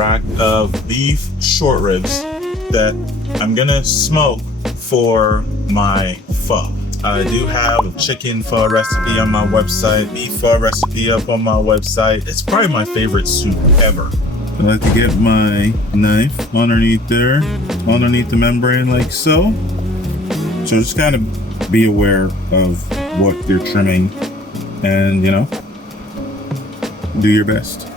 rack of beef short ribs that I'm gonna smoke for my pho. I do have a chicken pho recipe on my website, beef pho recipe up on my website. It's probably my favorite soup ever. I like to get my knife underneath there, underneath the membrane like so. So just kind of be aware of what you're trimming and, you know, do your best.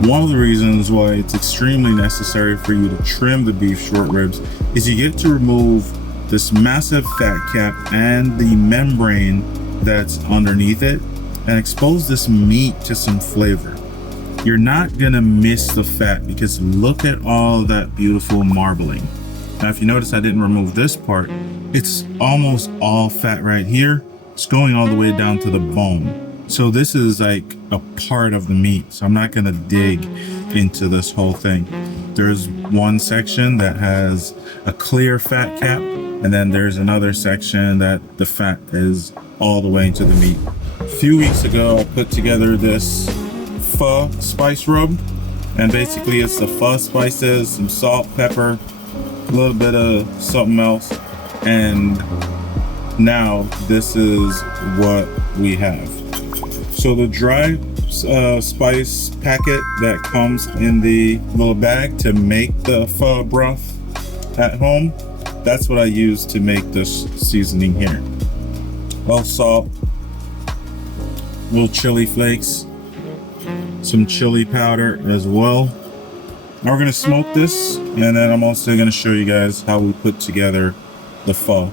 One of the reasons why it's extremely necessary for you to trim the beef short ribs is you get to remove this massive fat cap and the membrane that's underneath it and expose this meat to some flavor. You're not gonna miss the fat because look at all that beautiful marbling. Now, if you notice, I didn't remove this part. It's almost all fat right here. It's going all the way down to the bone. So this is like a part of the meat. So I'm not gonna dig into this whole thing. There's one section that has a clear fat cap, and then there's another section that the fat is all the way into the meat. A few weeks ago, I put together this pho spice rub, and basically it's the pho spices, some salt, pepper, a little bit of something else, and now this is what we have. So the dry spice packet that comes in the little bag to make the pho broth at home, that's what I use to make this seasoning here. Well, salt, little chili flakes, some chili powder as well. Now we're gonna smoke this, and then I'm also gonna show you guys how we put together the pho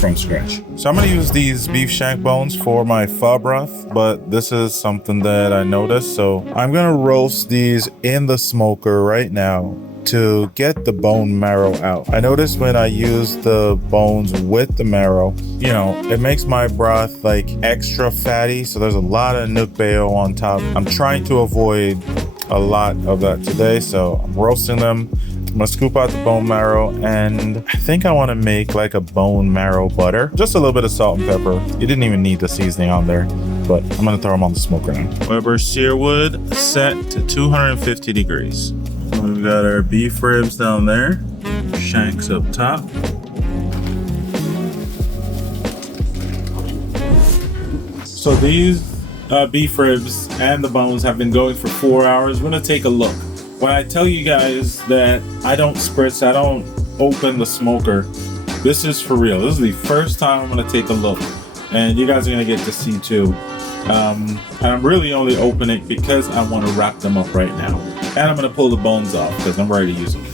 from scratch. So I'm gonna use these beef shank bones for my pho broth, but this is something that I noticed. So I'm gonna roast these in the smoker right now to get the bone marrow out. I noticed when I use the bones with the marrow, you know, it makes my broth like extra fatty. So there's a lot of nucleo on top. I'm trying to avoid a lot of that today. So I'm roasting them. I'm gonna scoop out the bone marrow, and I think I want to make like a bone marrow butter. Just a little bit of salt and pepper. You didn't even need the seasoning on there, but I'm gonna throw them on the smoker now. Weber sear wood set to 250 degrees. We've got our beef ribs down there, shanks up top. So these beef ribs and the bones have been going for 4 hours. We're gonna take a look. When I tell you guys that I don't spritz, I don't open the smoker, this is for real. This is the first time I'm gonna take a look, and you guys are gonna get to see too. And I'm really only opening it because I want to wrap them up right now. And I'm gonna pull the bones off because I'm ready to use them.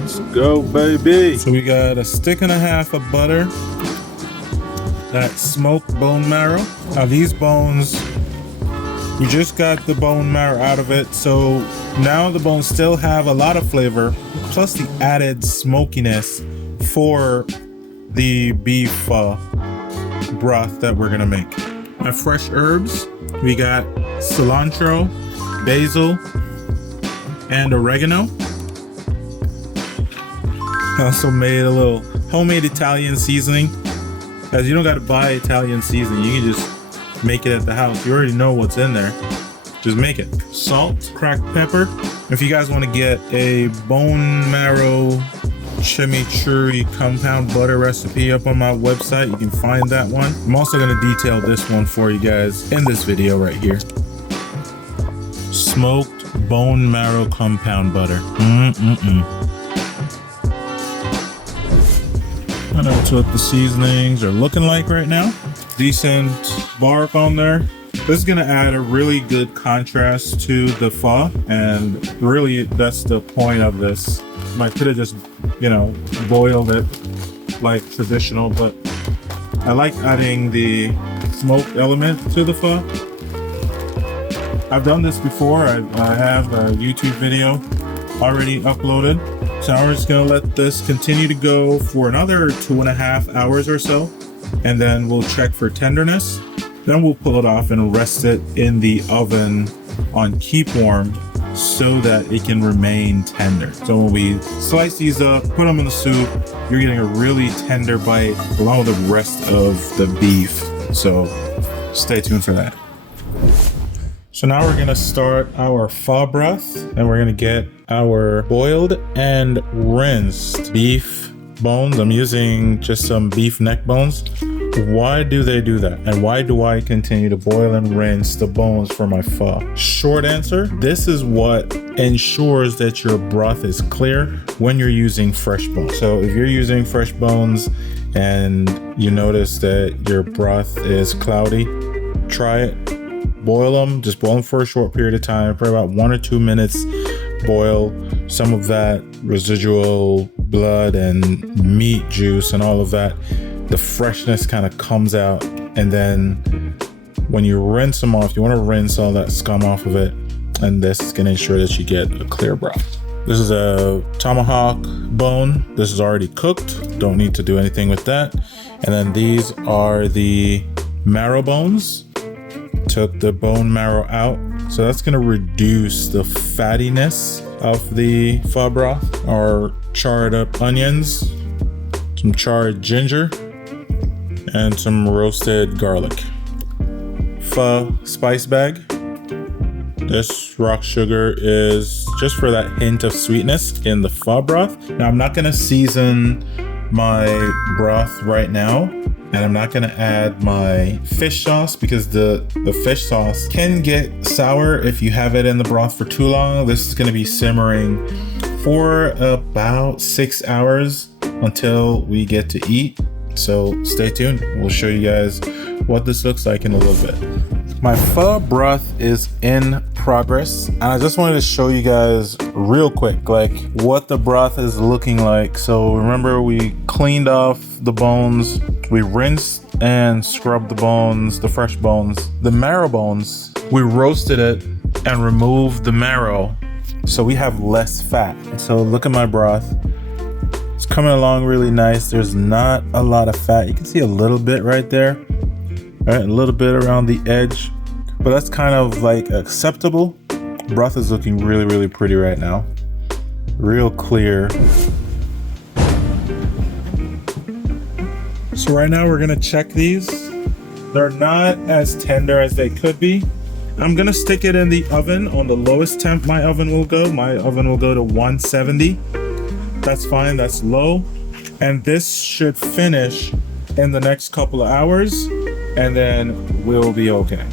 Let's go, baby. So we got a stick and a half of butter. That smoked bone marrow. Now these bones, we just got the bone marrow out of it, so now the bones still have a lot of flavor, plus the added smokiness for the beef broth that we're gonna make. Our fresh herbs, we got cilantro, basil, and oregano. I also made a little homemade Italian seasoning. Guys, you don't gotta buy Italian seasoning. You can just make it at the house. You already know what's in there. Just make it. Salt, cracked pepper. If you guys want to get a bone marrow chimichurri compound butter recipe up on my website, you can find that one. I'm also gonna detail this one for you guys in this video right here. Smoked bone marrow compound butter. And that's what the seasonings are looking like right now. Decent bark on there. This is gonna add a really good contrast to the pho, and really that's the point of this. I could have just, you know, boiled it like traditional, but I like adding the smoked element to the pho. I've done this before. I have a YouTube video already uploaded. So we're just gonna let this continue to go for another 2.5 hours or so, and then we'll check for tenderness. Then we'll pull it off and rest it in the oven on keep warm so that it can remain tender. So when we slice these up, put them in the soup, you're getting a really tender bite along with the rest of the beef. So stay tuned for that. So now we're gonna start our pho broth, and we're gonna get our boiled and rinsed beef bones. I'm using just some beef neck bones. Why do they do that? And why do I continue to boil and rinse the bones for my pho? Short answer, this is what ensures that your broth is clear when you're using fresh bones. So if you're using fresh bones and you notice that your broth is cloudy, try it. Boil them, just boil them for a short period of time, for about 1 or 2 minutes. Boil some of that residual blood and meat juice and all of that. The freshness kind of comes out, and then when you rinse them off, you want to rinse all that scum off of it, and this is going to ensure that you get a clear broth. This is a tomahawk bone. This is already cooked, don't need to do anything with that. And then these are the marrow bones. Took the bone marrow out, so that's going to reduce the fattiness of the pho broth. Our charred up onions, some charred ginger, and some roasted garlic. Pho spice bag. This rock sugar is just for that hint of sweetness in the pho broth. Now I'm not gonna season my broth right now, and I'm not gonna add my fish sauce because the fish sauce can get sour if you have it in the broth for too long. This is gonna be simmering for about 6 hours until we get to eat. So stay tuned. We'll show you guys what this looks like in a little bit. My pho broth is in progress, and I just wanted to show you guys real quick like what the broth is looking like. So remember, we cleaned off the bones, we rinsed and scrubbed the bones, the fresh bones. The marrow bones, we roasted it and removed the marrow so we have less fat. So look at my broth. It's coming along really nice. There's not a lot of fat. You can see a little bit right there. All right, a little bit around the edge, but that's kind of like acceptable. Broth is looking really, really pretty right now. Real clear. So right now we're gonna check these. They're not as tender as they could be. I'm gonna stick it in the oven on the lowest temp my oven will go. My oven will go to 170. That's fine, that's low. And this should finish in the next couple of hours, and then we'll be okay.